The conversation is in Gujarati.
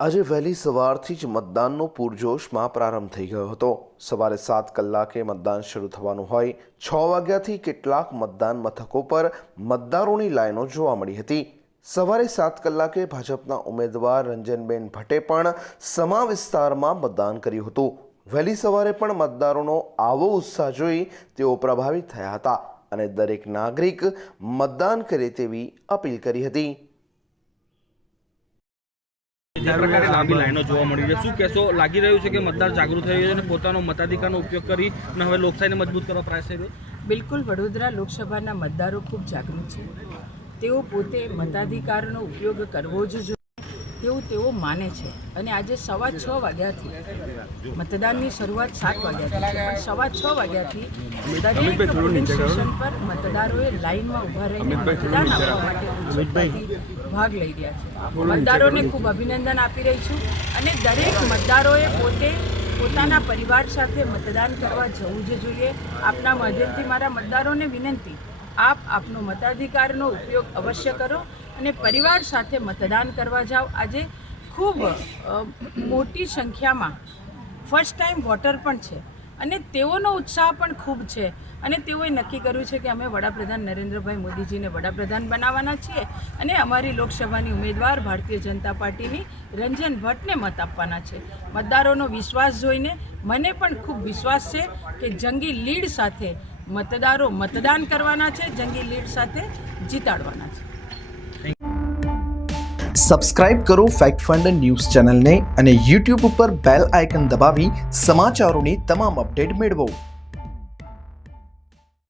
આજે વહેલી સવારથી જ મતદાનનો પૂરજોશમાં પ્રારંભ થઈ ગયો હતો। સવારે 7 કલાકે મતદાન શરૂ થવાનું હોય 6 વાગ્યાથી કેટલાક મતદાન મથકો પર મતદારોની લાઈનો જોવા મળી હતી। સવારે 7 કલાકે ભાજપના ઉમેદવાર રંજનબેન ભટ્ટે પણ સમા વિસ્તારમાં મતદાન કર્યું હતું। વહેલી સવારે પણ મતદારોનો આવો ઉત્સાહ જોઈ તેઓ પ્રભાવિત થયા હતા અને દરેક નાગરિક મતદાન કરે તેવી અપીલ કરી હતી। જે પ્રકારે લાંબી લાઈનો જોવા મળી છે, શું કહેશો? લાગી રહ્યું છે કે મતદાર જાગૃત થઈ રહ્યો છે અને પોતાનો મતાધિકારનો ઉપયોગ કરી અને હવે લોકશાહીને મજબૂત કરવા પ્રયાસ થઈ રહ્યો? બિલકુલ, વડોદરા લોકસભાના મતદારો ખૂબ જાગૃત છે। તેઓ પોતે મતાધિકારનો ઉપયોગ કરવો જ જોઈએ તેવું તેઓ માને છે અને આજે 6:15 વાગ્યાથી મતદાનની શરૂઆત 7 વાગ્યાથી છે, પણ 6:15 વાગ્યાથી દરેક પોલિંગ સ્ટેશન પર મતદારોએ લાઇનમાં ઊભા રહીને મતદાન આપવા માટે ઉત્સુકતાથી ભાગ લઈ રહ્યા છે। મતદારોને ખૂબ અભિનંદન આપી રહી છું અને દરેક મતદારોએ પોતે પોતાના પરિવાર સાથે મતદાન કરવા જવું જ જોઈએ। આપના માધ્યમથી મારા મતદારોને વિનંતી, આપ આપનો મતાધિકારનો ઉપયોગ અવશ્ય કરો અને પરિવાર સાથે મતદાન કરવા જાઓ। આજે ખૂબ મોટી સંખ્યામાં ફર્સ્ટ ટાઈમ વોટર પણ છે અને તેઓનો ઉત્સાહ પણ ખૂબ છે અને તેઓએ નક્કી કર્યું છે કે અમે વડાપ્રધાન નરેન્દ્રભાઈ મોદીજીને વડાપ્રધાન બનાવવાના છીએ અને અમારી લોકસભાની ઉમેદવાર ભારતીય જનતા પાર્ટીની રંજન ભટ્ટને મત આપવાના છે। મતદારોનો વિશ્વાસ જોઈને મને પણ ખૂબ વિશ્વાસ છે કે જંગી લીડ સાથે મતદારો મતદાન કરવાના છે, જંગી લીડ સાથે જીતાડવાના છે। સબસ્ક્રાઇબ કરો ફેક્ટ ફંડ ન્યૂઝ ચેનલને અને YouTube ઉપર બેલ આઇકન દબાવી સમાચારોની તમામ અપડેટ મેળવો।